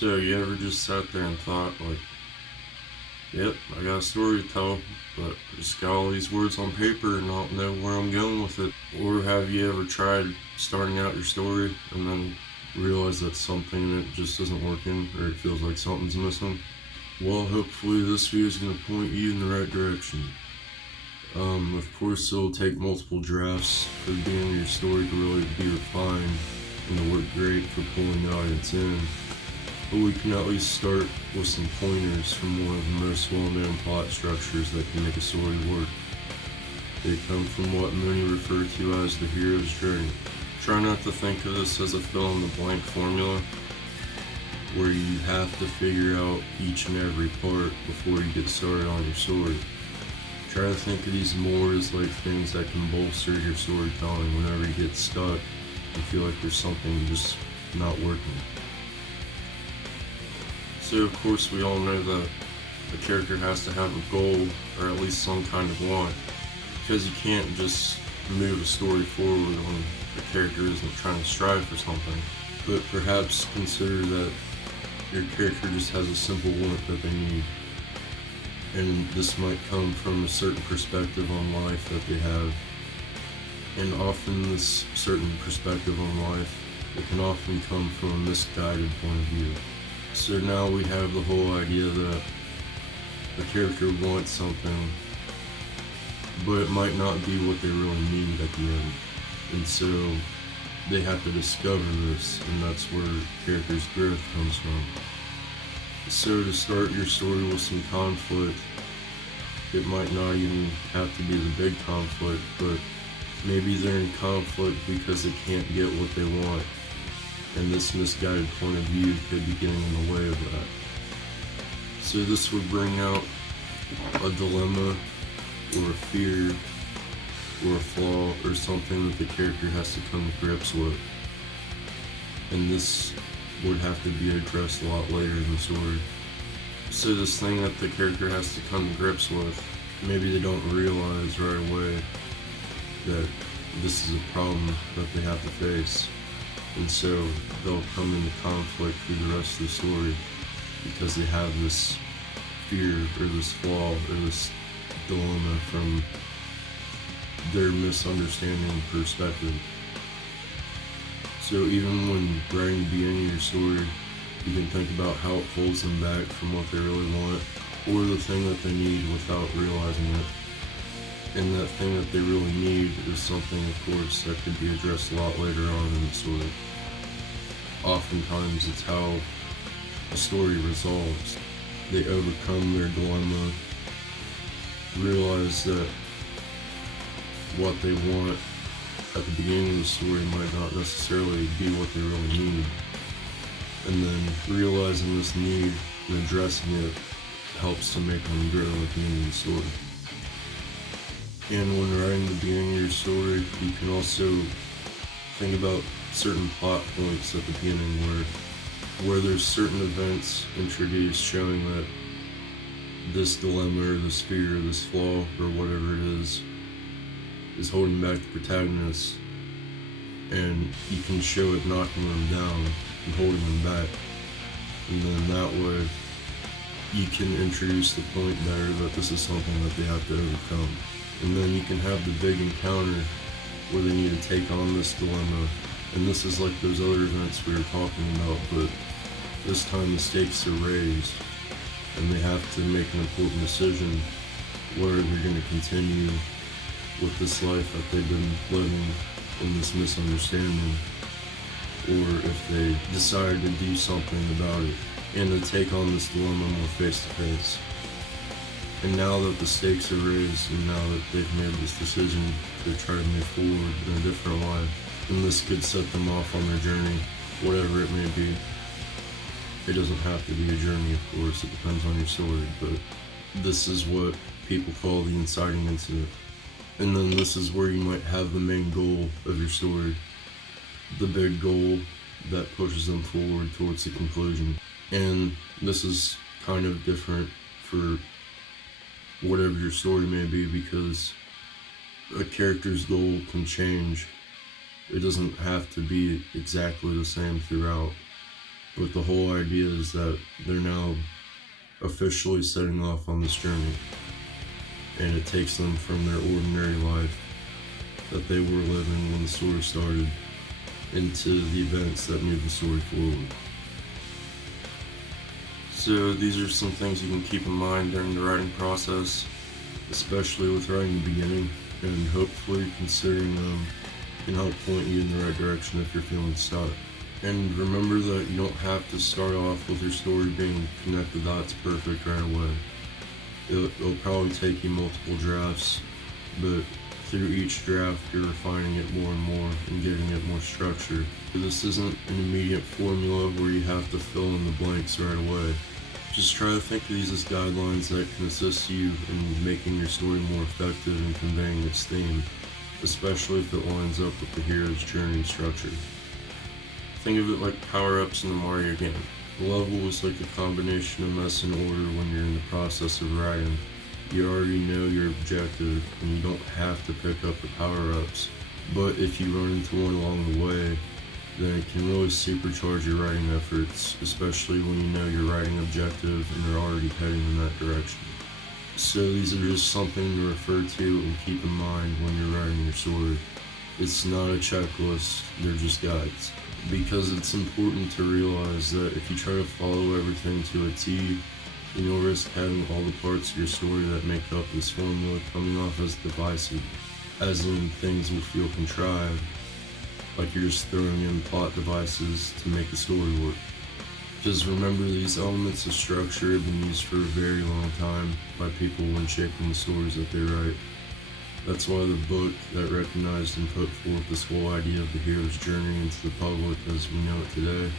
So you ever just sat there and thought like, yep, I got a story to tell, but I just got all these words on paper and I don't know where I'm going with it? Or have you ever tried starting out your story and then realize that something that just isn't working or it feels like something's missing? Well, hopefully this video is going to point you in the right direction. Of course, it'll take multiple drafts for the beginning of your story to really be refined and to work great for pulling the audience in. But we can at least start with some pointers from one of the most well-known plot structures that can make a story work. They come from what many refer to as the hero's journey. Try not to think of this as a fill-in-the-blank formula, where you have to figure out each and every part before you get started on your story. Try to think of these more as like things that can bolster your storytelling whenever you get stuck and feel like there's something just not working. So of course we all know that a character has to have a goal, or at least some kind of want, because you can't just move a story forward when the character isn't trying to strive for something. But perhaps consider that your character just has a simple want that they need. And this might come from a certain perspective on life that they have. And often this certain perspective on life, it can often come from a misguided point of view. So now we have the whole idea that the character wants something, but it might not be what they really need at the end. And so they have to discover this, and that's where character's growth comes from. So to start your story with some conflict, it might not even have to be the big conflict, but maybe they're in conflict because they can't get what they want, and this misguided point of view could be getting in the way of that. So this would bring out a dilemma, or a fear, or a flaw, or something that the character has to come to grips with. And this would have to be addressed a lot later in the story. So this thing that the character has to come to grips with, maybe they don't realize right away that this is a problem that they have to face. And so they'll come into conflict through the rest of the story because they have this fear or this flaw or this dilemma from their misunderstanding perspective. So even when writing the beginning of your story, you can think about how it holds them back from what they really want, or the thing that they need without realizing it. And that thing that they really need is something, of course, that could be addressed a lot later on in the story. Oftentimes it's how a story resolves. They overcome their dilemma, realize that what they want at the beginning of the story might not necessarily be what they really need. And then realizing this need and addressing it helps to make them grow at the end of the story. And when writing the beginning of your story, you can also think about certain plot points at the beginning where there's certain events introduced showing that this dilemma or this fear or this flaw or whatever it is holding back the protagonist, and you can show it knocking them down and holding them back, and then that way you can introduce the point better that this is something that they have to overcome. And then you can have the big encounter where they need to take on this dilemma, and this is like those other events we were talking about, but this time the stakes are raised and they have to make an important decision whether they're going to continue with this life that they've been living in this misunderstanding, or if they decide to do something about it and to take on this dilemma more face to face. And now that the stakes are raised, and now that they've made this decision to try to move forward in a different life, and this could set them off on their journey, whatever it may be. It doesn't have to be a journey, of course, it depends on your story, but this is what people call the inciting incident. And then this is where you might have the main goal of your story, the big goal that pushes them forward towards the conclusion. And this is kind of different for whatever your story may be, because a character's goal can change. It doesn't have to be exactly the same throughout. But the whole idea is that they're now officially setting off on this journey, and it takes them from their ordinary life that they were living when the story started into the events that move the story forward. So these are some things you can keep in mind during the writing process, especially with writing the beginning, and hopefully considering them can help point you in the right direction if you're feeling stuck. And remember that you don't have to start off with your story being connect the dots perfect right away. It'll probably take you multiple drafts, but through each draft you're refining it more and more and giving it more structure. This isn't an immediate formula where you have to fill in the blanks right away. Just try to think of these as guidelines that can assist you in making your story more effective and conveying its theme, especially if it lines up with the hero's journey structure. Think of it like power-ups in the Mario game. The level is like a combination of mess and order when you're in the process of writing. You already know your objective and you don't have to pick up the power-ups, but if you run into one along the way, then it can really supercharge your writing efforts, especially when you know your writing objective and you're already heading in that direction. So these are just something to refer to and keep in mind when you're writing your story. It's not a checklist, they're just guides. Because it's important to realize that if you try to follow everything to a T, then you'll risk having all the parts of your story that make up this formula coming off as divisive, as in things will feel contrived, like you're just throwing in plot devices to make the story work. Because remember, these elements of structure have been used for a very long time by people when shaping the stories that they write. That's why the book that recognized and put forth this whole idea of the hero's journey into the public as we know it today,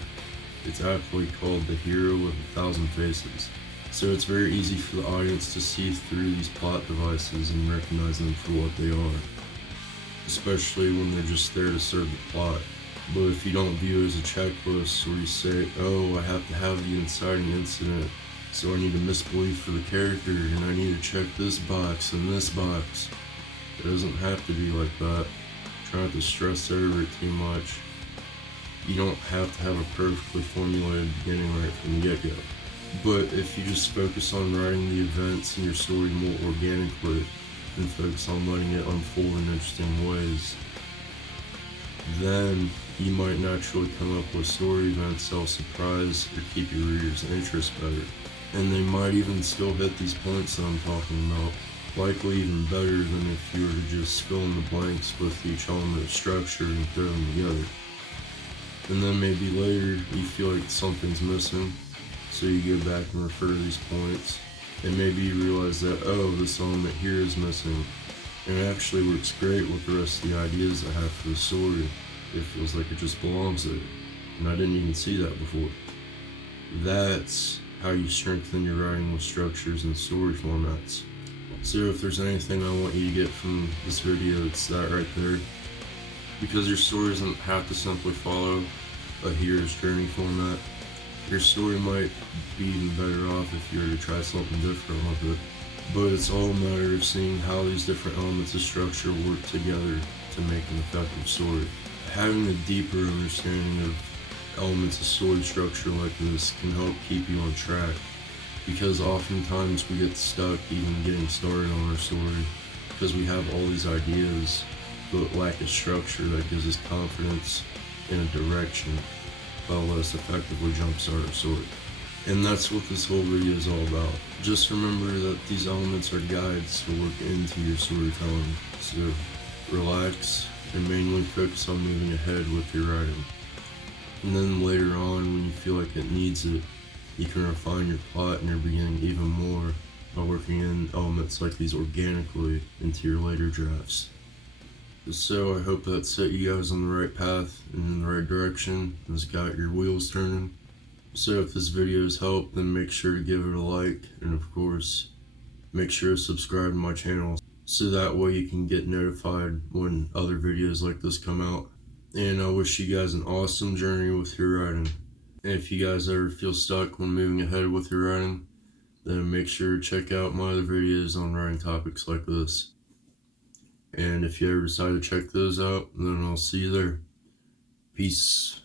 it's aptly called The Hero with a Thousand Faces. So it's very easy for the audience to see through these plot devices and recognize them for what they are, especially when they're just there to serve the plot. But if you don't view it as a checklist where you say, oh, I have to have the inciting incident, so I need a misbelief for the character and I need to check this box and this box, it doesn't have to be like that. Try not to stress over it too much. You don't have to have a perfectly formulated beginning right from the get-go. But if you just focus on writing the events in your story more organically and focus on letting it unfold in interesting ways, then you might naturally come up with story events that'll surprise or keep your readers' interest better. And they might even still hit these points that I'm talking about. Likely even better than if you were to just fill in the blanks with each element of structure and throw them together. And then maybe later you feel like something's missing, so you go back and refer to these points, and maybe you realize that, oh, this element here is missing, and it actually works great with the rest of the ideas I have for the story. It feels like it just belongs there, and I didn't even see that before. That's how you strengthen your writing with structures and story formats. So if there's anything I want you to get from this video, it's that right there. Because your story doesn't have to simply follow a hero's journey format. Your story might be even better off if you were to try something different with it. But it's all a matter of seeing how these different elements of structure work together to make an effective story. Having a deeper understanding of elements of story structure like this can help keep you on track. Because oftentimes we get stuck even getting started on our story because we have all these ideas but lack a structure that gives us confidence in a direction that'll let us effectively jumpstart our story. And that's what this whole video is all about. Just remember that these elements are guides to work into your storytelling. So relax and mainly focus on moving ahead with your writing. And then later on, when you feel like it needs it, you can refine your plot and your beginning even more by working in elements like these organically into your later drafts. So I hope that set you guys on the right path and in the right direction and has got your wheels turning. So if this video has helped, then make sure to give it a like, and of course, make sure to subscribe to my channel so that way you can get notified when other videos like this come out. And I wish you guys an awesome journey with your writing. And if you guys ever feel stuck when moving ahead with your writing, then make sure to check out my other videos on writing topics like this. And if you ever decide to check those out, then I'll see you there. Peace.